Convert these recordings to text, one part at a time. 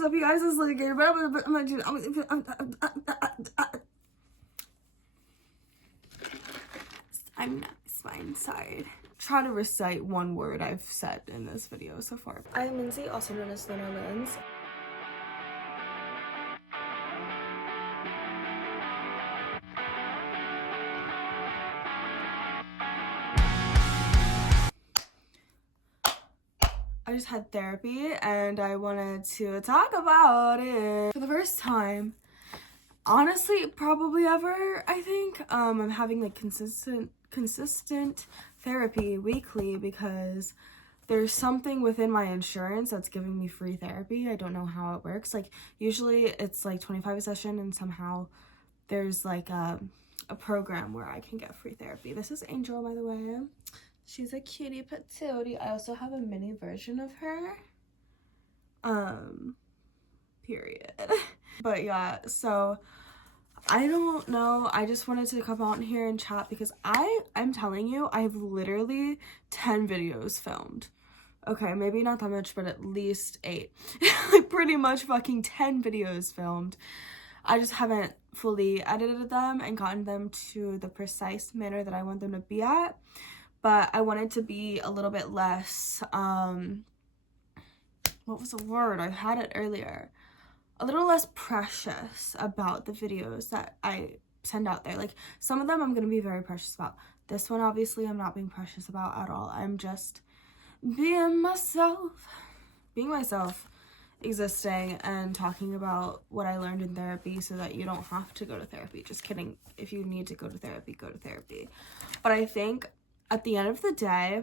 is up, you guys? It's like, I'm not fine, sorry. Try to recite one word I've said in this video so far. I'm Lindsay, also known as Luna Lins. I just had therapy and I wanted to talk about it for the first time. Honestly, probably ever, I think. I'm having like consistent therapy weekly because there's something within my insurance that's giving me free therapy. I don't know how it works. Like usually it's like $25 a session and somehow there's like a program where I can get free therapy. This is Angel, by the way. She's a cutie patootie. I also have a mini version of her. Period. But yeah, so I don't know. I just wanted to come out here and chat because I'm telling you, I have literally 10 videos filmed. Okay, maybe not that much, but at least 8. Like pretty much fucking 10 videos filmed. I just haven't fully edited them and gotten them to the precise manner that I want them to be at. But I wanted to be a little bit less, what was the word? I had it earlier. A little less precious about the videos that I send out there. Like, some of them I'm going to be very precious about. This one, obviously, I'm not being precious about at all. I'm just being myself, existing and talking about what I learned in therapy so that you don't have to go to therapy. Just kidding. If you need to go to therapy, go to therapy. But I think at the end of the day,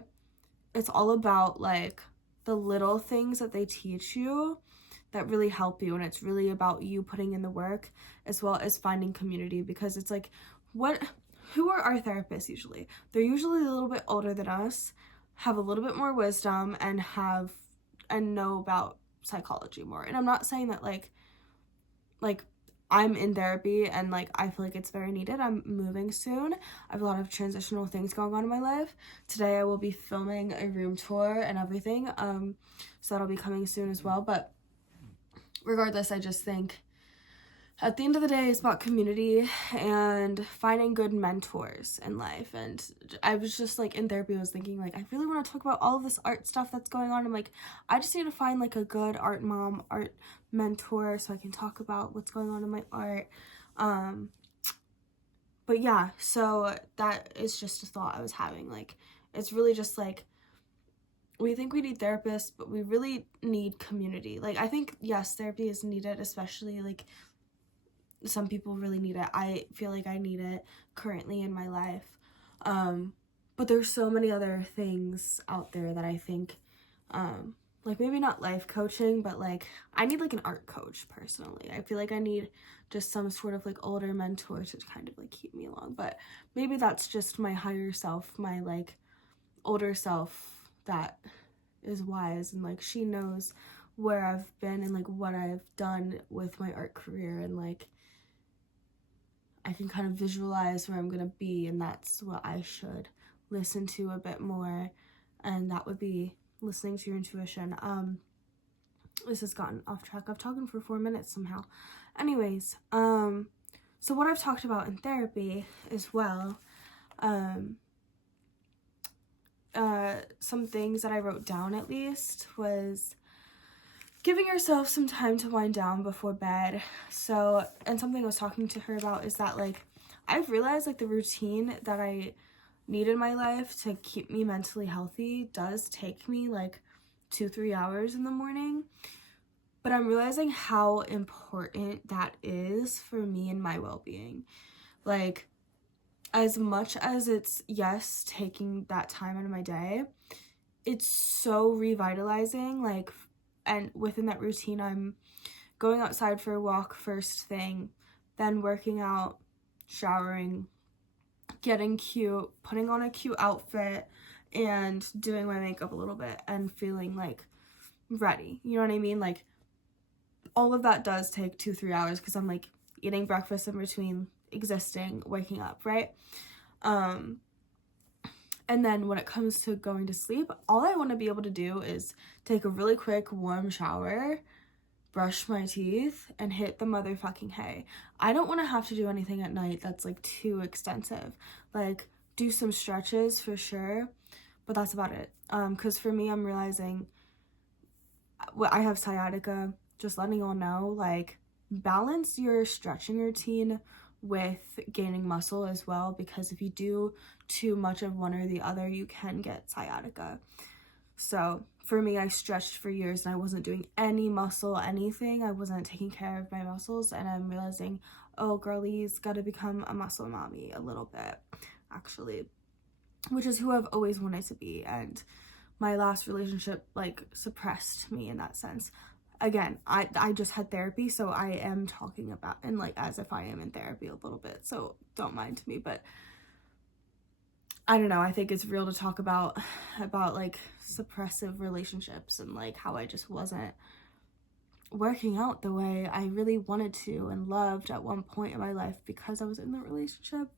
it's all about like the little things that they teach you that really help you, and it's really about you putting in the work as well as finding community, because it's like, who are our therapists usually? They're usually a little bit older than us, have a little bit more wisdom, and know about psychology more. And I'm not saying that like I'm in therapy and like I feel like it's very needed. I'm moving soon. I have a lot of transitional things going on in my life. Today I will be filming a room tour and everything, so that'll be coming soon as well. But regardless, I just think at the end of the day, it's about community and finding good mentors in life. And I was just like in therapy, I was thinking like, I really want to talk about all of this art stuff that's going on. I'm like, I just need to find like a good art mom, art mentor so I can talk about what's going on in my art. But yeah, so that is just a thought I was having. Like, it's really just like, we think we need therapists, but we really need community. Like, I think, yes, therapy is needed, especially like some people really need it. I feel like I need it currently in my life. But there's so many other things out there that I think, like maybe not life coaching, but like I need like an art coach personally. I feel like I need just some sort of like older mentor to kind of like keep me along. But maybe that's just my higher self, my like older self that is wise, and like she knows where I've been and like what I've done with my art career, and like I can kind of visualize where I'm gonna be, and that's what I should listen to a bit more, and that would be listening to your intuition. This has gotten off track. I've talked for 4 minutes somehow. Anyways, so what I've talked about in therapy as well, some things that I wrote down at least was giving yourself some time to wind down before bed. So, and something I was talking to her about is that like I've realized like the routine that I need in my life to keep me mentally healthy does take me like 2-3 hours in the morning, but I'm realizing how important that is for me and my well-being. Like, as much as it's, yes, taking that time out of my day, it's so revitalizing. Like, and within that routine, I'm going outside for a walk first thing, then working out, showering, getting cute, putting on a cute outfit, and doing my makeup a little bit and feeling like ready. You know what I mean? Like, all of that does take 2-3 hours because I'm like eating breakfast in between existing, waking up, right? And then when it comes to going to sleep, all I want to be able to do is take a really quick warm shower, brush my teeth and hit the motherfucking hay. I don't want to have to do anything at night that's like too extensive. Like do some stretches for sure, but that's about it. Because for me, I'm realizing I have sciatica, just letting y'all know, like balance your stretching routine with gaining muscle as well, because if you do too much of one or the other, you can get sciatica. So for me, I stretched for years and I wasn't doing any muscle, anything. I wasn't taking care of my muscles, and I'm realizing, oh, girlie's got to become a muscle mommy a little bit, actually, which is who I've always wanted to be. And my last relationship like suppressed me in that sense. Again, I just had therapy, so I am talking about and like as if I am in therapy a little bit, so don't mind me. But I don't know, I think it's real to talk about like suppressive relationships and like how I just wasn't working out the way I really wanted to and loved at one point in my life because I was in the relationship,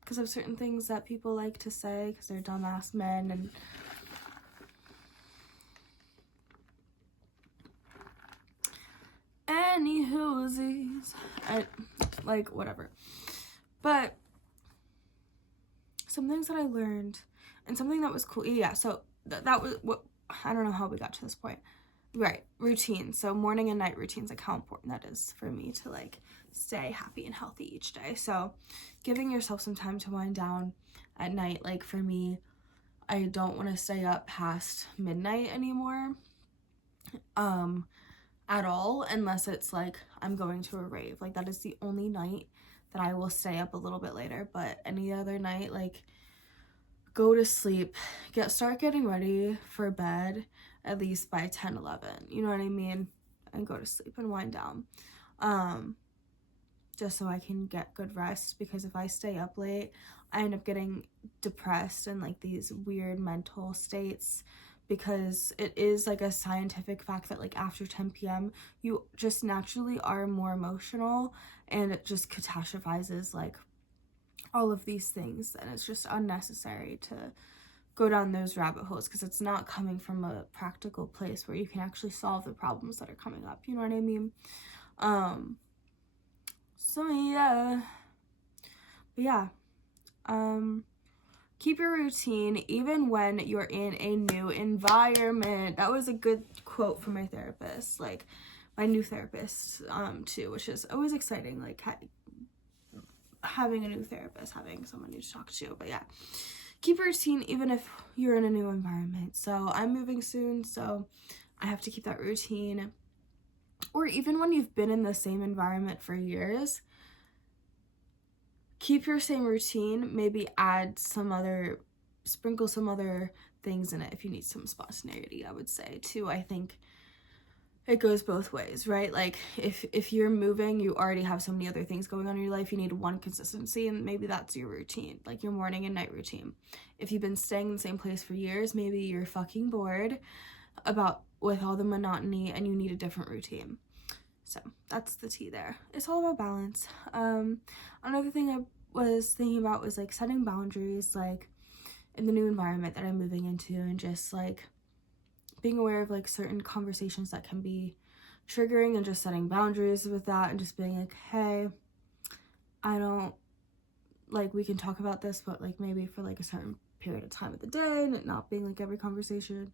because of certain things that people like to say because they're dumbass men. And anywhoosies, like whatever. But some things that I learned and something that was cool, yeah, so that was what, I don't know how we got to this point. Right, routine. So morning and night routines, like how important that is for me to like stay happy and healthy each day. So giving yourself some time to wind down at night, like for me, I don't want to stay up past midnight anymore at all, unless it's like I'm going to a rave. Like that is the only night that I will stay up a little bit later. But any other night, like go to sleep, start getting ready for bed at least by 10-11, you know what I mean, and go to sleep and wind down, just so I can get good rest. Because if I stay up late, I end up getting depressed and like these weird mental states, because it is like a scientific fact that like after 10 p.m. you just naturally are more emotional, and it just catastrophizes like all of these things, and it's just unnecessary to go down those rabbit holes, because it's not coming from a practical place where you can actually solve the problems that are coming up, you know what I mean? So yeah, but yeah, keep your routine even when you're in a new environment. That was a good quote from my therapist, like my new therapist too, which is always exciting, like having a new therapist, having someone new to talk to. But yeah, keep your routine even if you're in a new environment. So I'm moving soon, so I have to keep that routine. Or even when you've been in the same environment for years, keep your same routine, maybe sprinkle some other things in it if you need some spontaneity, I would say too. I think it goes both ways, right? Like if you're moving, you already have so many other things going on in your life, you need one consistency, and maybe that's your routine, like your morning and night routine. If you've been staying in the same place for years, maybe you're fucking bored with all the monotony and you need a different routine. So that's the tea there. It's all about balance. Another thing I was thinking about was like setting boundaries, like in the new environment that I'm moving into, and just like being aware of like certain conversations that can be triggering, and just setting boundaries with that, and just being like, hey, I don't like, we can talk about this, but like maybe for like a certain period of time of the day, and it not being like every conversation,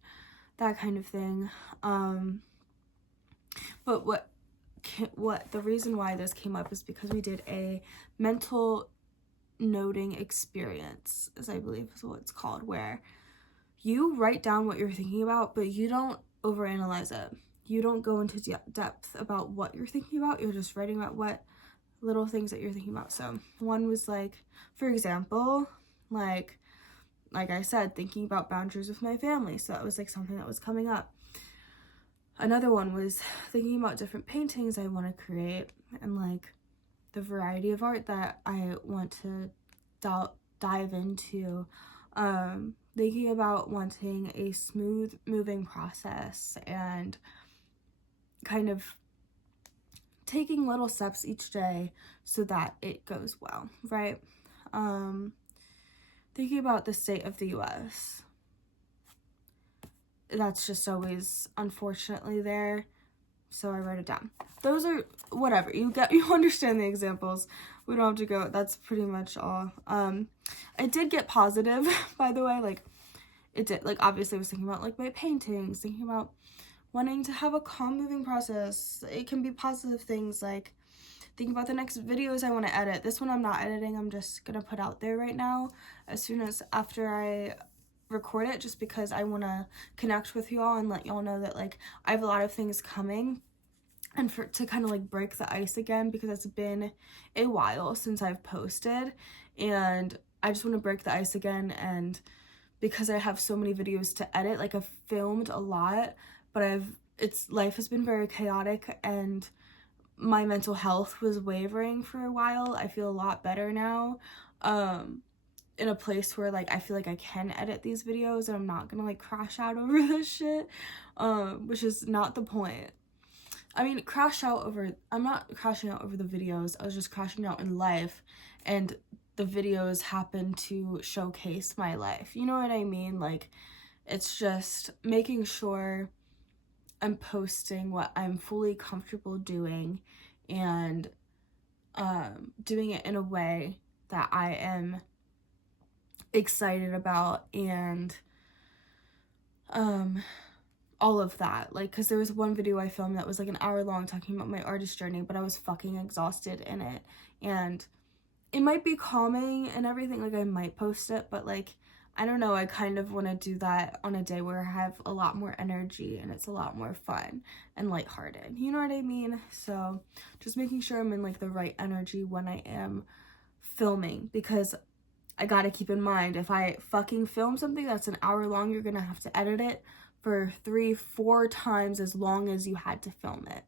that kind of thing. But what the reason why this came up is because we did a mental noting experience, as I believe is what it's called, where you write down what you're thinking about, but you don't overanalyze it. You don't go into depth about what you're thinking about. You're just writing about what little things that you're thinking about. So one was like, for example, like I said, thinking about boundaries with my family. So that was like something that was coming up. Another one was thinking about different paintings I want to create, and like the variety of art that I want to dive into. Thinking about wanting a smooth moving process, and kind of taking little steps each day so that it goes well, right? Thinking about the state of the US. That's just always unfortunately there, so I wrote it down. Those are, whatever, you understand the examples. We don't have to go, that's pretty much all. I did get positive, by the way, like, it did, like, obviously I was thinking about, like, my paintings, thinking about wanting to have a calm moving process. It can be positive things, like, thinking about the next videos I want to edit. This one I'm not editing, I'm just gonna put out there right now, as soon as after I record it, just because I want to connect with y'all and let y'all know that, like, I have a lot of things coming, and to kind of, like, break the ice again, because it's been a while since I've posted, and I just want to break the ice again. And because I have so many videos to edit, like, I've filmed a lot, but life has been very chaotic, and my mental health was wavering for a while. I feel a lot better now, in a place where, like, I feel like I can edit these videos and I'm not gonna, like, crash out over this shit, which is not the point. I mean, I'm not crashing out over the videos, I was just crashing out in life, and the videos happen to showcase my life, you know what I mean? Like, it's just making sure I'm posting what I'm fully comfortable doing, and doing it in a way that I am excited about, and all of that. Like, because there was one video I filmed that was like an hour long talking about my artist journey, but I was fucking exhausted in it, and it might be calming and everything, like, I might post it, but, like, I don't know, I kind of want to do that on a day where I have a lot more energy and it's a lot more fun and lighthearted, you know what I mean? So just making sure I'm in, like, the right energy when I am filming, because I gotta keep in mind, if I fucking film something that's an hour long, you're gonna have to edit it for 3-4 times as long as you had to film it,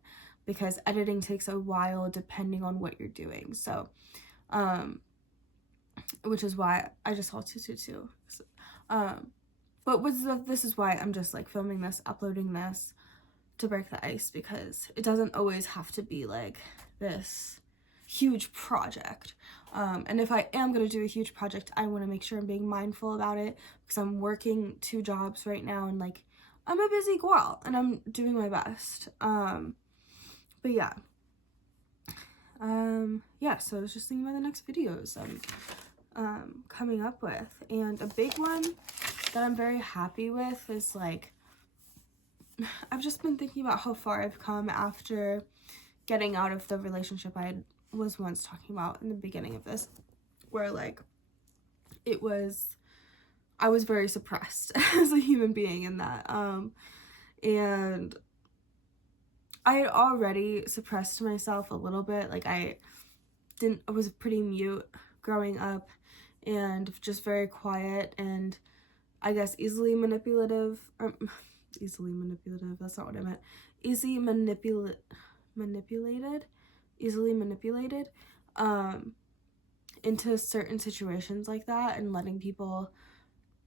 because editing takes a while depending on what you're doing. So which is why I just saw 222. But this is why I'm just, like, filming this, uploading this to break the ice, because it doesn't always have to be, like, this huge project. And if I am going to do a huge project, I want to make sure I'm being mindful about it, because I'm working 2 jobs right now, and, like, I'm a busy girl and I'm doing my best. But yeah. Yeah, so I was just thinking about the next videos I'm coming up with, and a big one that I'm very happy with is, like, I've just been thinking about how far I've come after getting out of the relationship I was once talking about in the beginning of this, where, like, I was very suppressed as a human being in that, and I had already suppressed myself a little bit. Like, I was pretty mute growing up, and just very quiet, and I guess easily manipulative, that's not what I meant, easily manipulated, into certain situations like that, and letting people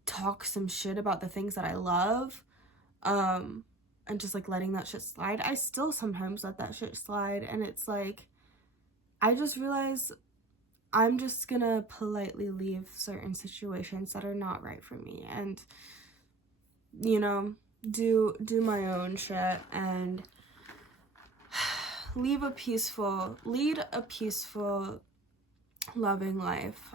talk some shit about the things that I love, and just, like, letting that shit slide. I still sometimes let that shit slide, and it's like, I just realize I'm just gonna politely leave certain situations that are not right for me, and, you know, do my own shit, and lead a peaceful, loving life,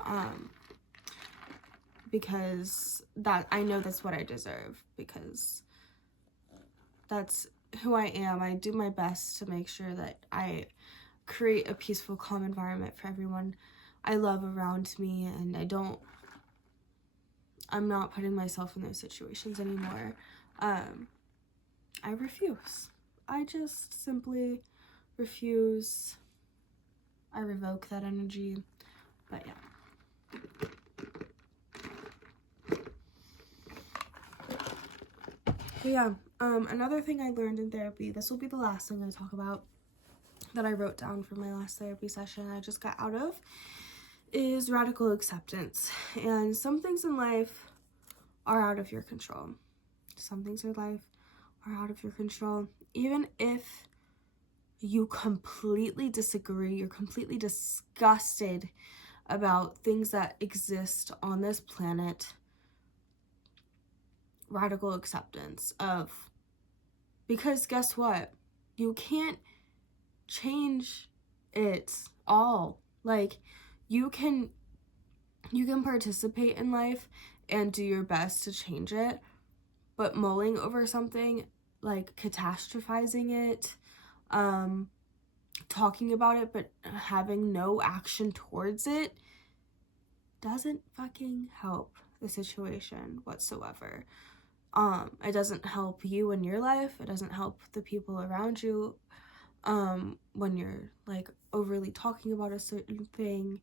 because I know that's what I deserve, because that's who I am. I do my best to make sure that I create a peaceful, calm environment for everyone I love around me, and I'm not putting myself in those situations anymore. I refuse. I just simply refuse. I revoke that energy. But yeah. But yeah, another thing I learned in therapy, this will be the last thing I talk about that I wrote down from my last therapy session I just got out of, is radical acceptance. And some things in life are out of your control. Some things in life are out of your control. Even if you completely disagree, you're completely disgusted about things that exist on this planet, radical acceptance of, because guess what? You can't change it all. Like, you can participate in life and do your best to change it, but mulling over something, like catastrophizing it, talking about it but having no action towards it, doesn't fucking help the situation whatsoever. It doesn't help you in your life. It doesn't help the people around you. When you're like overly talking about a certain thing,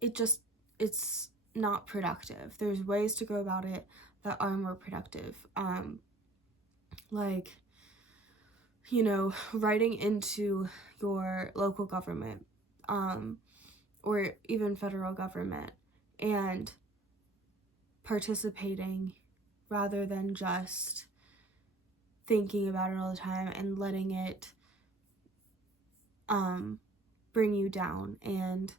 it's not productive. There's ways to go about it that are more productive. Like, you know, writing into your local government, or even federal government, and participating rather than just thinking about it all the time and letting it bring you down. And,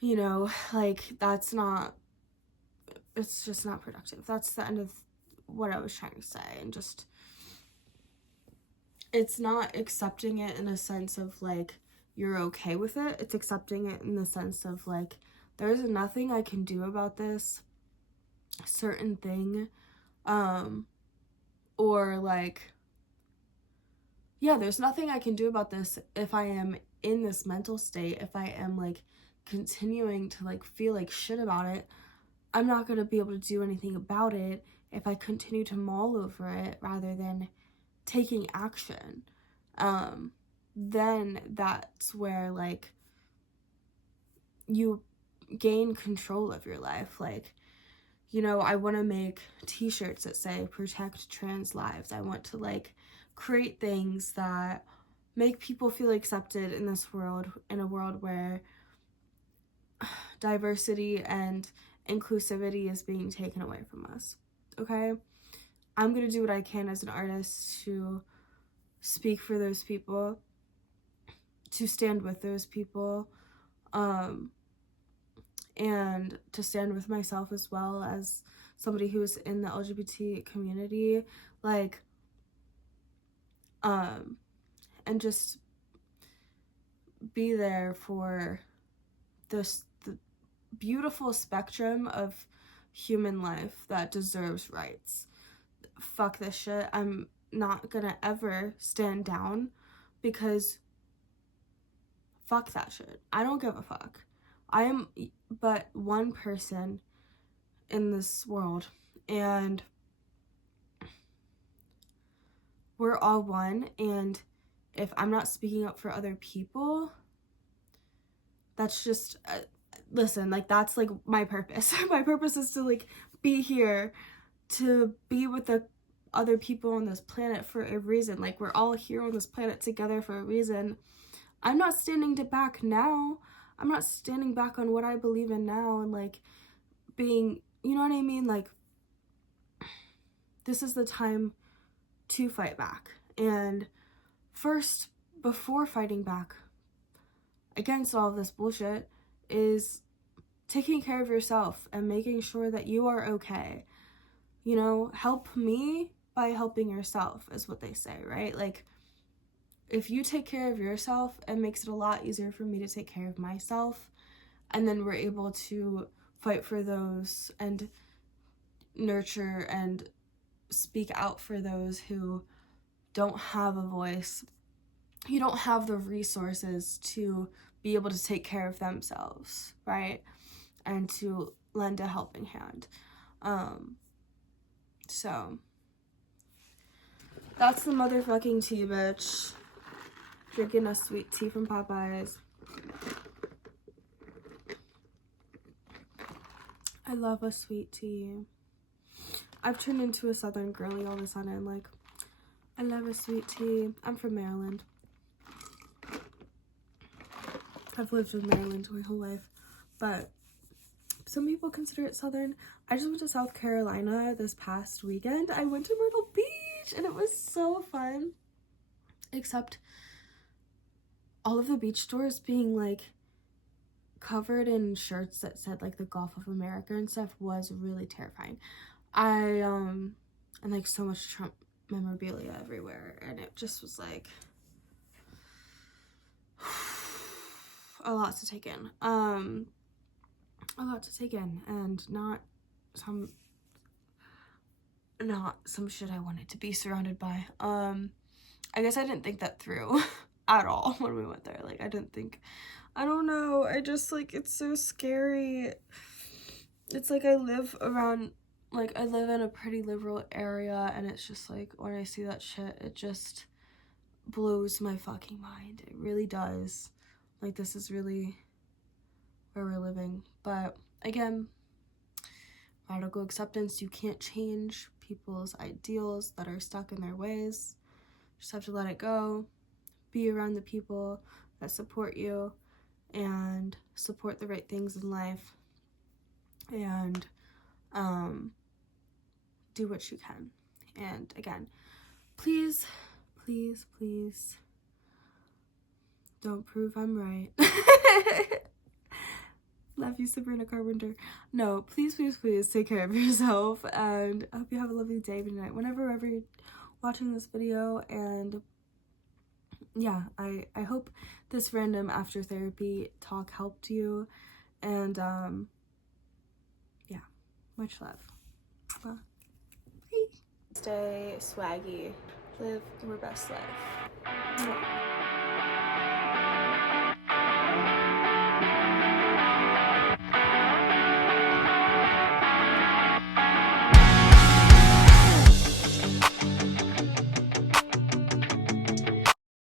you know, like, it's just not productive. That's the end of what I was trying to say. And just, it's not accepting it in a sense of like you're okay with it. It's accepting it in the sense of like, there's nothing I can do about this certain thing, or like, yeah, there's nothing I can do about this if I am in this mental state. If I am like continuing to like feel like shit about it, I'm not going to be able to do anything about it if I continue to mull over it rather than taking action. Then that's where like you gain control of your life. Like, you know, I want to make t-shirts that say protect trans lives. I want to like create things that make people feel accepted in this world, in a world where diversity and inclusivity is being taken away from us. Okay? I'm going to do what I can as an artist to speak for those people, to stand with those people, and to stand with myself as well as somebody who's in the LGBT community, like, and just be there for the beautiful spectrum of human life that deserves rights. Fuck this shit. I'm not gonna ever stand down, because fuck that shit. I don't give a fuck. I am but one person in this world, and we're all one. And if I'm not speaking up for other people, that's just listen, like, that's like my purpose. My purpose is to like be here, to be with the other people on this planet for a reason. Like, we're all here on this planet together for a reason. I'm not standing back now. I'm not standing back on what I believe in now and like being, you know what I mean? Like, this is the time to fight back. And first, before fighting back against all of this bullshit, is taking care of yourself and making sure that you are okay. You know, help me by helping yourself, is what they say, right? Like, if you take care of yourself, it makes it a lot easier for me to take care of myself. And then we're able to fight for those and nurture and speak out for those who don't have a voice. You don't have the resources to be able to take care of themselves, right? And to lend a helping hand. So that's the motherfucking tea, bitch. Drinking a sweet tea from Popeyes. I love a sweet tea. I've turned into a southern girly all of a sudden. Like, I love a sweet tea. I'm from Maryland. I've lived in Maryland my whole life, but some people consider it southern. I just went to South Carolina this past weekend. I went to Myrtle Beach and it was so fun, except all of the beach stores being like covered in shirts that said like the Gulf of America and stuff was really terrifying. And like so much Trump memorabilia everywhere, and it just was like a lot to take in. A lot to take in, and not some shit I wanted to be surrounded by. I guess I didn't think that through at all when we went there. Like, I don't know, I just, like, it's so scary. It's like I live in a pretty liberal area, and it's just like, when I see that shit, it just blows my fucking mind. It really does. Like, this is really where we're living. But again, radical acceptance. You can't change people's ideals that are stuck in their ways. Just have to let it go. Be around the people that support you and support the right things in life, and do what you can. And again, please, please, please don't prove I'm right. Love you, Sabrina Carpenter. No, please, please, please take care of yourself, and I hope you have a lovely day tonight, whenever you're watching this video. And yeah, I hope this random after therapy talk helped you, and yeah, much love. Bye. Stay swaggy, live your best life.